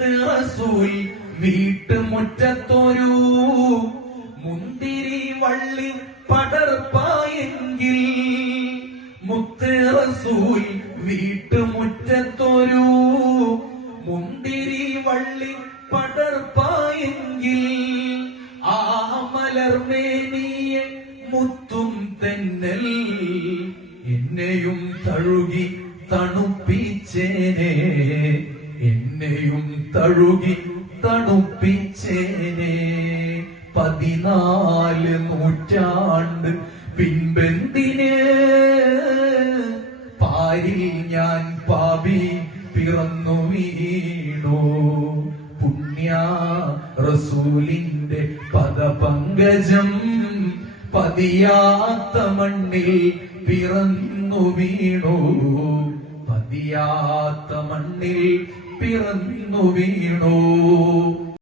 റസൂൽ വീട്ടുമുറ്റത്തൊരു മുന്തിരി വള്ളി പടർപ്പായെങ്കിൽ, മുത്ത് റസൂൽ വീട്ടുമുറ്റത്തൊരു മുന്തിരി വള്ളി പടർപ്പായെങ്കിൽ, ആ മലർമേനിയെ മുത്തും തെന്നൽ എന്നെയും തഴുകി തണുപ്പിച്ചേനെ, എന്നെയും തഴുകി തണുപ്പിച്ചേനെ. 14 നൂറ്റാണ്ട് പിൻപെന്തിന് പാരിൽ ഞാൻ പാപി പിറന്നു വീണു. പുണ്യ റസൂലിന്റെ പദപങ്കജം പതിയാത്ത മണ്ണിൽ പിറന്നു വീണു, പതിയാത്ത മണ്ണിൽ പിറന്നു വീണു.